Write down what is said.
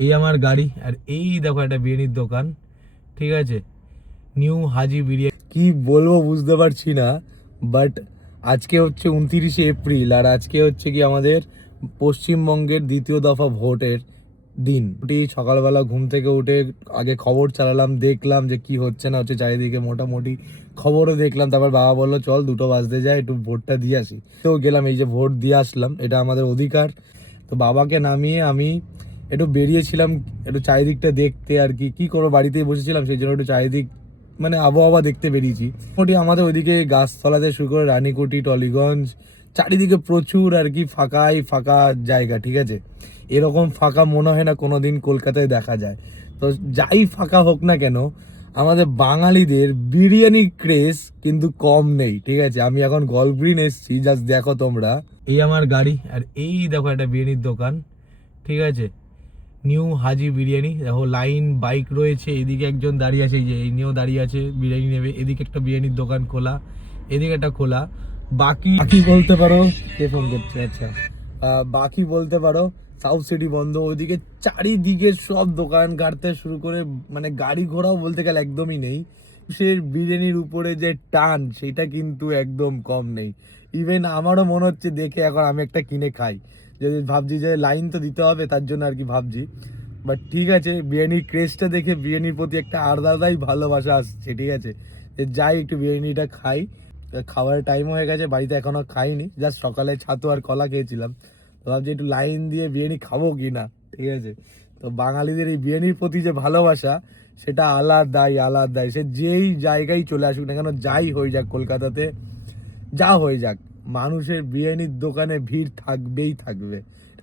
এই আমার গাড়ি আর এই দেখো একটা বিরিয়ানির দোকান, ঠিক আছে, নিউ হাজি বিরিয়ানি। কি বলবো বুঝতে পারছি না, বাট আজকে হচ্ছে 29শে এপ্রিল আর আজকে হচ্ছে কি আমাদের পশ্চিমবঙ্গের দ্বিতীয় দফা ভোটের দিন। সকালবেলা ঘুম থেকে উঠে আগে খবর চালালাম, দেখলাম যে কি হচ্ছে না হচ্ছে চারিদিকে, মোটামুটি খবরও দেখলাম। তারপর বাবা বললো চল 2টো বাজতে যায়, একটু ভোটটা দিয়ে আসি। তো গেলাম, এই যে ভোট দিয়ে আসলাম, এটা আমাদের অধিকার। তো বাবাকে নামিয়ে আমি একটু বেরিয়েছিলাম একটু চারিদিকটা দেখতে আর কি, কি করবো, বাড়িতেই বসেছিলাম, সেই জন্য একটু চারিদিক মানে আবহাওয়া দেখতে বেরিয়েছি। মোটামুটি আমাদের ওইদিকে গাছতলাতে শুরু করে রানীকুটি, টলিগঞ্জ, চারিদিকে প্রচুর আর কি ফাঁকাই ফাঁকা জায়গা, ঠিক আছে। এরকম ফাঁকা মনে হয় না কোনোদিন কলকাতায় দেখা যায়। তো যাই ফাঁকা হোক না কেন, আমাদের বাঙালিদের বিরিয়ানি ক্রেজ কিন্তু কম নেই, ঠিক আছে। আমি এখন গল্ফ গ্রিন এসছি, জাস্ট দেখো তোমরা, এই আমার গাড়ি আর এই দেখো একটা বিরিয়ানির দোকান, ঠিক আছে, নিউ হাজি বিরিয়ানি। দেখো লাইন বাইক রয়েছে, এদিকে একজন দাঁড়িয়ে আছে, এই যে এই নিয়েও দাঁড়িয়ে আছে বিরিয়ানি নেবে, এদিকে একটা বিরিয়ানির দোকান খোলা, এদিকে একটা খোলা। বাকি বাকি বলতে পারো, কে ফোন করছে, আচ্ছা, বাকি বলতে পারো সাউথ সিটি বন্ধ, ওইদিকে চারিদিকে সব দোকান গাড়তে শুরু করে, মানে গাড়ি ঘোড়াও বলতে গেলে একদমই নেই। সে বিরিয়ানির উপরে যে টান সেটা কিন্তু একদম কম নেই। ইভেন আমারও মনে হচ্ছে দেখে এখন আমি একটা কিনে খাই, যদি ভাবছি যে লাইন তো দিতে হবে, তার জন্য আর কি ভাবছি। বাট ঠিক আছে, বিরিয়ানির ক্রেজটা দেখে বিরিয়ানির প্রতি একটা আলাদাই ভালোবাসা আসছে, ঠিক আছে। যাই একটু বিরিয়ানিটা খাই। খাবারের টাইম হয়ে গেছে, বাড়িতে এখনো খাইনি, জাস্ট সকালে ছাতু আর কলা খেয়েছিলাম। তো ভাবছি একটু লাইন দিয়ে বিরিয়ানি খাবো কি না, ঠিক আছে। তো বাঙালিদের এই বিরিয়ানির প্রতি যে ভালোবাসা সেটা আলাদাই আলাদাই, সে যেই জায়গায় চলে আসুক না কেন, যাই হয়ে যাক কলকাতাতে, যা হয়ে যাক, মানুষের বিরিয়ানির দোকানে ভিড় থাকবেই থাকবে।